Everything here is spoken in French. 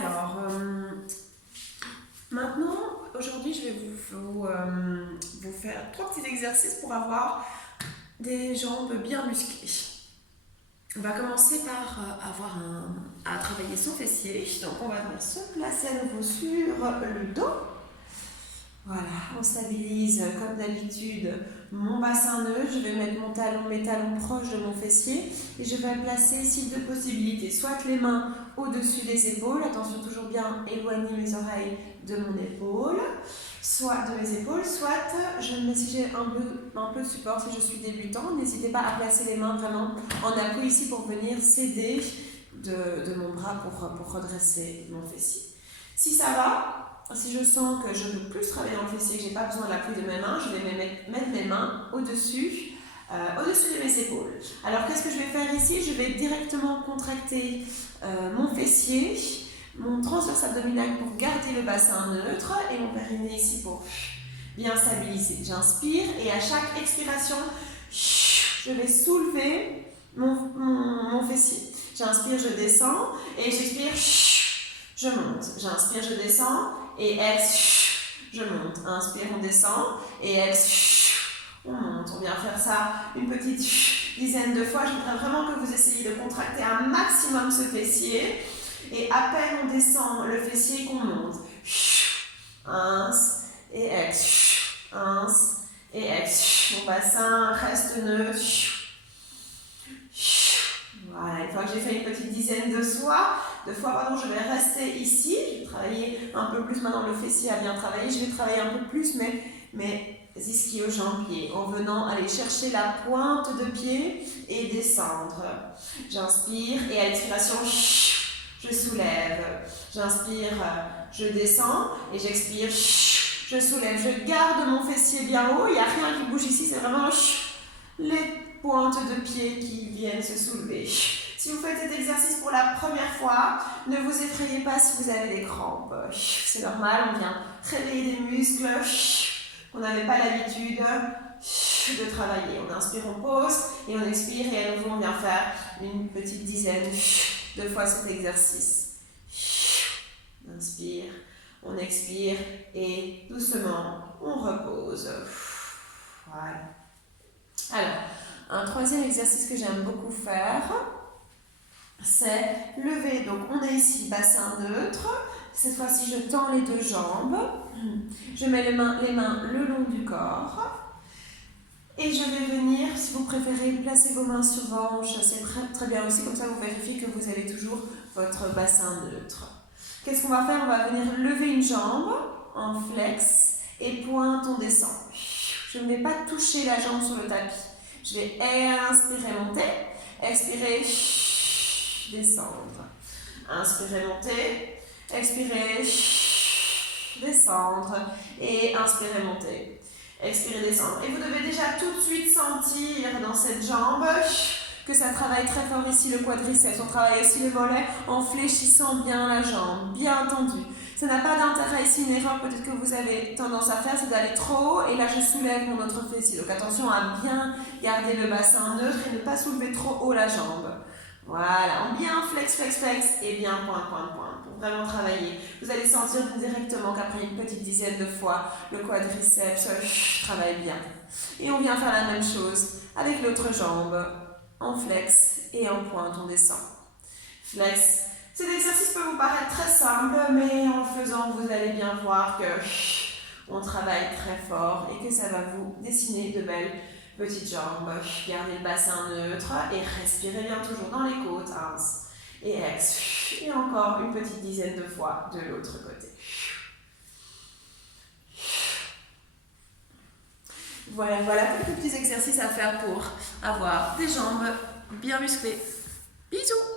Alors, maintenant, aujourd'hui, je vais vous faire 3 petits exercices pour avoir des jambes bien musclées. On va commencer par à travailler son fessier. Donc, on va venir se placer à nouveau sur le dos. Voilà, on stabilise comme d'habitude mon bassin neutre. Je vais mettre mes talons proches de mon fessier et je vais placer ici 2 possibilités. Soit les mains au-dessus des épaules, attention toujours bien éloigner mes oreilles de mon épaule, soit de mes épaules, soit si j'ai un peu de support, si je suis débutant, n'hésitez pas à placer les mains vraiment en appui ici pour venir s'aider de mon bras pour redresser mon fessier. Si ça va, si je sens que je veux plus travailler dans le fessier, que je n'ai pas besoin de l'appui de mes mains, je vais mettre mes mains au-dessus de mes épaules. Alors qu'est-ce que je vais faire ici? Je vais directement contracter mon fessier, mon transverse abdominal pour garder le bassin neutre et mon périnée ici pour bien stabiliser. J'inspire et à chaque expiration, je vais soulever mon fessier. J'inspire, je descends et j'expire, je monte. J'inspire, je descends et exp, je monte. Inspire, on descend et exp, on monte. On vient faire ça une petite dizaine de fois. Je voudrais vraiment que vous essayiez de contracter un maximum ce fessier. Et à peine on descend le fessier qu'on monte. Ins et exp, ins et exp. Mon bassin reste neutre. Voilà, une fois que j'ai fait une petite dizaine de fois, je vais rester ici. Je vais travailler un peu plus maintenant, le fessier a bien travaillé. Je vais travailler un peu plus mes ischio-jambiers en venant aller chercher la pointe de pied et descendre. J'inspire et à l'expiration, je soulève. J'inspire, je descends et j'expire, je soulève. Je garde mon fessier bien haut, il n'y a rien qui bouge ici, c'est vraiment les pointes de pied qui viennent se soulever. Si vous faites cet exercice pour la première fois, ne vous effrayez pas si vous avez des crampes. C'est normal, on vient réveiller des muscles qu'on n'avait pas l'habitude de travailler. On inspire, on pose et on expire et à nouveau on vient faire une petite dizaine de fois cet exercice. On inspire, on expire et doucement on repose. Voilà. Alors, un troisième exercice que j'aime beaucoup faire, c'est lever. Donc, on est ici, bassin neutre. Cette fois-ci, je tends les 2 jambes. Je mets les mains le long du corps. Et je vais venir, si vous préférez, placer vos mains sur vos hanches. C'est très bien aussi, comme ça vous vérifiez que vous avez toujours votre bassin neutre. Qu'est-ce qu'on va faire? On va venir lever une jambe en flex et pointe, on descend. Je ne vais pas toucher la jambe sur le tapis. Je vais inspirer, monter, expirer, descendre. Inspirer, monter, expirer, descendre. Et inspirer, monter, expirer, descendre. Et vous devez déjà tout de suite sentir dans cette jambe que ça travaille très fort ici le quadriceps. On travaille aussi le mollet en fléchissant bien la jambe, bien tendue. Ça n'a pas d'intérêt ici, une erreur peut-être que vous avez tendance à faire, c'est d'aller trop haut et là je soulève mon autre fessier. Donc attention à bien garder le bassin neutre et ne pas soulever trop haut la jambe. Voilà, bien flex et bien pointe pour vraiment travailler. Vous allez sentir directement qu'après une petite dizaine de fois, le quadriceps travaille bien. Et on vient faire la même chose avec l'autre jambe, en flex et en pointe, on descend. Flex. Cet exercice peut vous paraître très simple, mais en le faisant, vous allez bien voir qu'on travaille très fort et que ça va vous dessiner de belles petites jambes. Gardez le bassin neutre et respirez bien toujours dans les côtes. Ins et ex. Et encore une petite dizaine de fois de l'autre côté. Voilà quelques petits exercices à faire pour avoir des jambes bien musclées. Bisous!